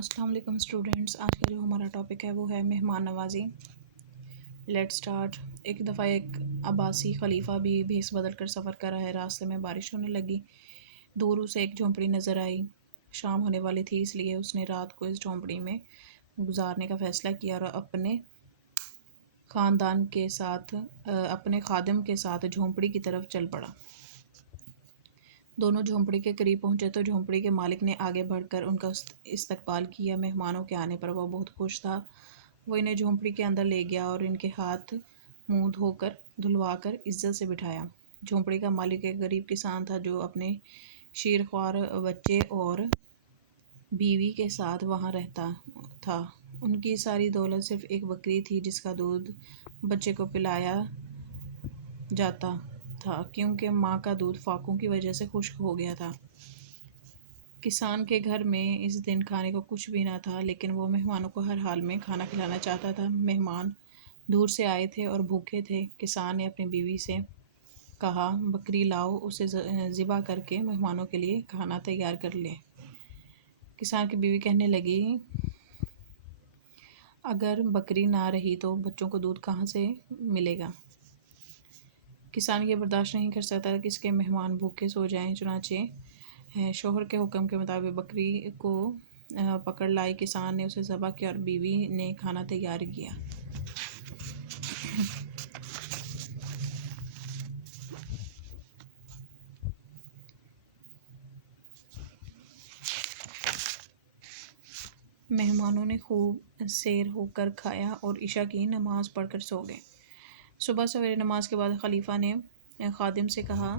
السلام علیکم اسٹوڈنٹس، آج کا جو ہمارا ٹاپک ہے وہ ہے مہمان نوازی۔ Let start. ایک دفعہ ایک عباسی خلیفہ بھی بھیس بدل کر سفر کر رہا ہے۔ راستے میں بارش ہونے لگی، دور اسے ایک جھونپڑی نظر آئی۔ شام ہونے والی تھی، اس لیے اس نے رات کو اس جھونپڑی میں گزارنے کا فیصلہ کیا اور اپنے خادم کے ساتھ جھونپڑی کی طرف چل پڑا۔ دونوں جھونپڑی کے قریب پہنچے تو جھونپڑی کے مالک نے آگے بڑھ کر ان کا استقبال کیا۔ مہمانوں کے آنے پر وہ بہت خوش تھا۔ وہ انہیں جھونپڑی کے اندر لے گیا اور ان کے ہاتھ منہ دھلوا کر عزت سے بٹھایا۔ جھونپڑی کا مالک ایک غریب کسان تھا جو اپنے شیرخوار بچے اور بیوی کے ساتھ وہاں رہتا تھا۔ ان کی ساری دولت صرف ایک بکری تھی جس کا دودھ بچے کو پلایا جاتا تھا، کیونکہ ماں کا دودھ فاقوں کی وجہ سے خشک ہو گیا تھا۔ کسان کے گھر میں اس دن کھانے کو کچھ بھی نہ تھا، لیکن وہ مہمانوں کو ہر حال میں کھانا کھلانا چاہتا تھا۔ مہمان دور سے آئے تھے اور بھوکے تھے۔ کسان نے اپنی بیوی سے کہا، بکری لاؤ، اسے ذبح کر کے مہمانوں کے لیے کھانا تیار کر لیں۔ کسان کی بیوی کہنے لگی، اگر بکری نہ رہی تو بچوں کو دودھ کہاں سے ملے گا؟ کسان یہ برداشت نہیں کر سکتا کہ اس کے مہمان بھوکے سو جائیں، چنانچہ شوہر کے حکم کے مطابق بکری کو پکڑ لائی۔ کسان نے اسے ذبح کیا اور بیوی نے کھانا تیار کیا۔ مہمانوں نے خوب سیر ہو کر کھایا اور عشاء کی نماز پڑھ کر سو گئے۔ صبح سویرے نماز کے بعد خلیفہ نے خادم سے کہا،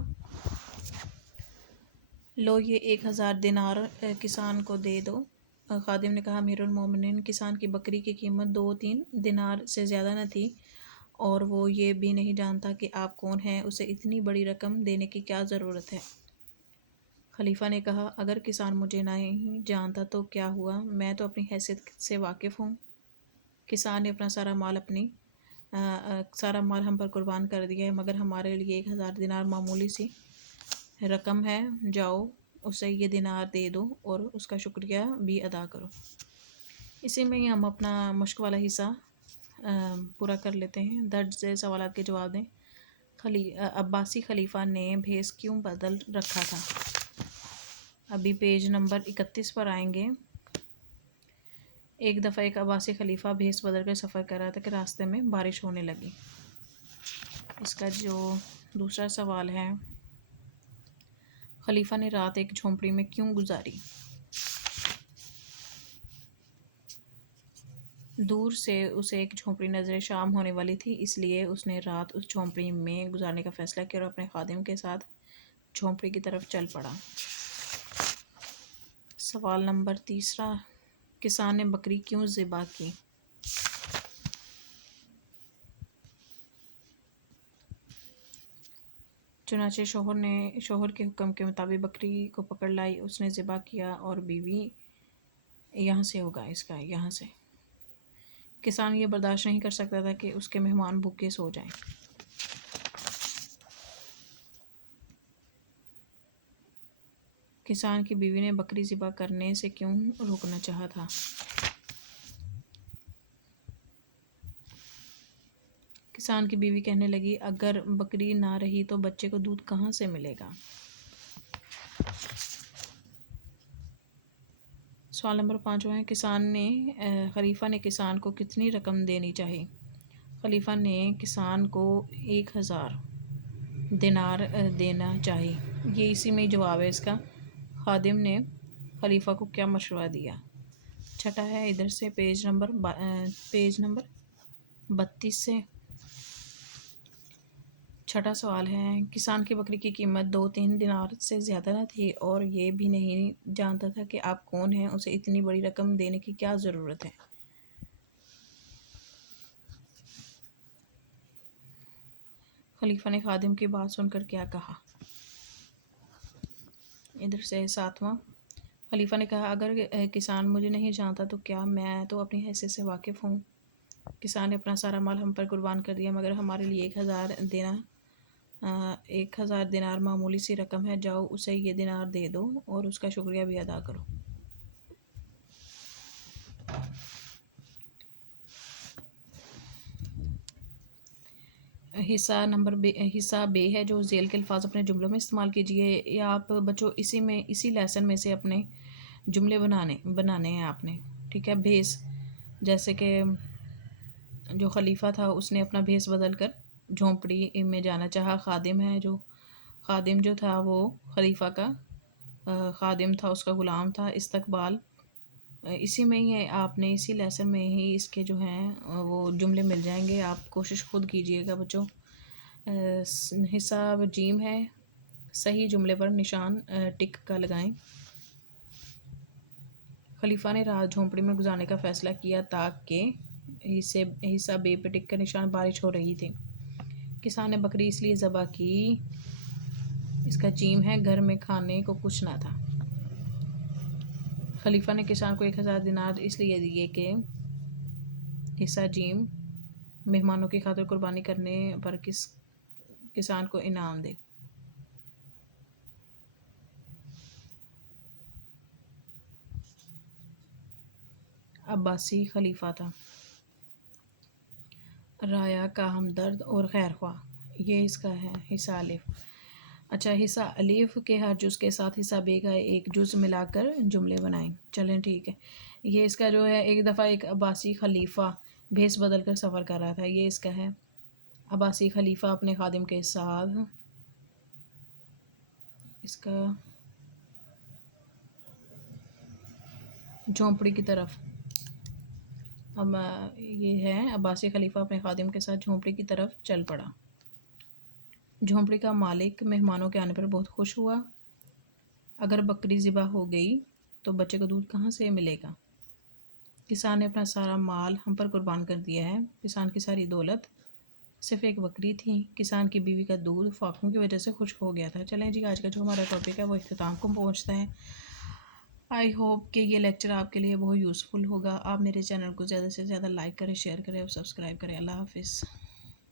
لو یہ 1000 دینار کسان کو دے دو۔ خادم نے کہا، امیر المومنین، کسان کی بکری کی قیمت 2-3 دینار سے زیادہ نہ تھی اور وہ یہ بھی نہیں جانتا کہ آپ کون ہیں، اسے اتنی بڑی رقم دینے کی کیا ضرورت ہے؟ خلیفہ نے کہا، اگر کسان مجھے نہیں جانتا تو کیا ہوا، میں تو اپنی حیثیت سے واقف ہوں۔ کسان نے اپنا سارا مال ہم پر قربان کر دیا ہے، مگر ہمارے لیے 1000 دینار معمولی سی رقم ہے۔ جاؤ اسے یہ دینار دے دو اور اس کا شکریہ بھی ادا کرو۔ اسی میں ہی ہم اپنا مشق والا حصہ پورا کر لیتے ہیں۔ درج ذیل سوالات کے جواب دیں۔ عباسی خلیفہ نے بھیس کیوں بدل رکھا تھا؟ ابھی پیج نمبر 31 پر آئیں گے۔ ایک دفعہ ایک عباسی خلیفہ بھیس بدل کر سفر کر رہا تھا کہ راستے میں بارش ہونے لگی۔ اس کا جو دوسرا سوال ہے، خلیفہ نے رات ایک جھونپڑی میں کیوں گزاری؟ دور سے اسے ایک جھونپڑی نظر، شام ہونے والی تھی، اس لیے اس نے رات اس جھونپڑی میں گزارنے کا فیصلہ کیا اور اپنے خادم کے ساتھ جھونپڑی کی طرف چل پڑا۔ سوال نمبر 3، کسان نے بکری کیوں ذبح کی؟ چنانچہ شوہر کے حکم کے مطابق بکری کو پکڑ لائی، اس نے ذبح کیا اور بیوی یہاں سے کسان یہ برداشت نہیں کر سکتا تھا کہ اس کے مہمان بھوکے سو جائیں۔ کسان کی بیوی نے بکری ذبح کرنے سے کیوں روکنا چاہا تھا؟ کسان کی بیوی کہنے لگی، اگر بکری نہ رہی تو بچے کو دودھ کہاں سے ملے گا؟ سوال نمبر 5 ہے، خلیفہ نے کسان کو کتنی رقم دینی چاہی؟ خلیفہ نے کسان کو 1000 دینار دینا چاہی۔ یہ اسی میں ہی جواب ہے اس کا۔ خادم نے خلیفہ کو کیا مشورہ دیا؟ چھٹا ہے ادھر سے پیج نمبر 32 سے۔ چھٹا سوال ہے، کسان کی بکری کی قیمت 2-3 دینار سے زیادہ نہ تھی اور یہ بھی نہیں جانتا تھا کہ آپ کون ہیں، اسے اتنی بڑی رقم دینے کی کیا ضرورت ہے؟ خلیفہ نے خادم کی بات سن کر کیا کہا؟ ادھر سے 7واں، خلیفہ نے کہا، اگر کسان مجھے نہیں جانتا تو کیا، میں تو اپنی حیثیت سے واقف ہوں۔ کسان نے اپنا سارا مال ہم پر قربان کر دیا، مگر ہمارے لیے 1000 دینار معمولی سی رقم ہے۔ جاؤ اسے یہ دینار دے دو اور اس کا شکریہ بھی ادا کرو۔ حصہ بے ہے جو ذیل کے الفاظ اپنے جملوں میں استعمال کیجیے، یا آپ بچوں اسی لیسن میں سے اپنے جملے بنانے ہیں آپ نے، ٹھیک ہے۔ بھیس، جیسے کہ جو خلیفہ تھا اس نے اپنا بھیس بدل کر جھونپڑی میں جانا چاہا۔ خادم جو تھا وہ خلیفہ کا خادم تھا، اس کا غلام تھا۔ استقبال، اسی میں ہی آپ نے اسی لیسن میں ہی اس کے جو ہیں وہ جملے مل جائیں گے، آپ کوشش خود کیجئے گا بچوں۔ حصہ جیم ہے، صحیح جملے پر نشان ٹک کا لگائیں۔ خلیفہ نے رات جھونپڑی میں گزارنے کا فیصلہ کیا تاکہ حصہ بے پہ ٹک کا نشان بارش ہو رہی تھی۔ کسان نے بکری اس لیے ذبح کی، اس کا جیم ہے، گھر میں کھانے کو کچھ نہ تھا۔ خلیفہ نے کسان کو 1000 دینار اس لیے دیے کہ حصہ جیم مہمانوں کی خاطر قربانی کرنے پر کسان کو انعام دے۔ عباسی خلیفہ تھا، رایا کا ہمدرد اور خیر خواہ، یہ اس کا ہے حصہ الف۔ اچھا، حصہ الف کے ہر جز کے ساتھ حصہ بے کا ایک جز ملا کر جملے بنائیں۔ چلیں ٹھیک ہے، یہ اس کا جو ہے، ایک دفعہ ایک عباسی خلیفہ بھیس بدل کر سفر کر رہا تھا، یہ اس کا ہے۔ عباسی خلیفہ اپنے خادم کے ساتھ اس کا جھونپڑی کی طرف، اب یہ ہے عباسی خلیفہ اپنے خادم کے ساتھ جھونپڑی کی طرف چل پڑا۔ جھونپڑی کا مالک مہمانوں کے آنے پر بہت خوش ہوا۔ اگر بکری ذبح ہو گئی تو بچے کو دودھ کہاں سے ملے گا؟ کسان نے اپنا سارا مال ہم پر قربان کر دیا ہے۔ کسان کی ساری دولت صرف ایک بکری تھی۔ کسان کی بیوی کا دودھ فاقوں کی وجہ سے خشک ہو گیا تھا۔ چلیں جی، آج کا جو ہمارا ٹاپک ہے وہ اختتام کو پہنچتا ہے۔ آئی ہوپ کہ یہ لیکچر آپ کے لیے بہت یوزفل ہوگا۔ آپ میرے چینل کو زیادہ سے زیادہ لائک کریں، شیئر کریں اور سبسکرائب کریں۔ اللہ حافظ۔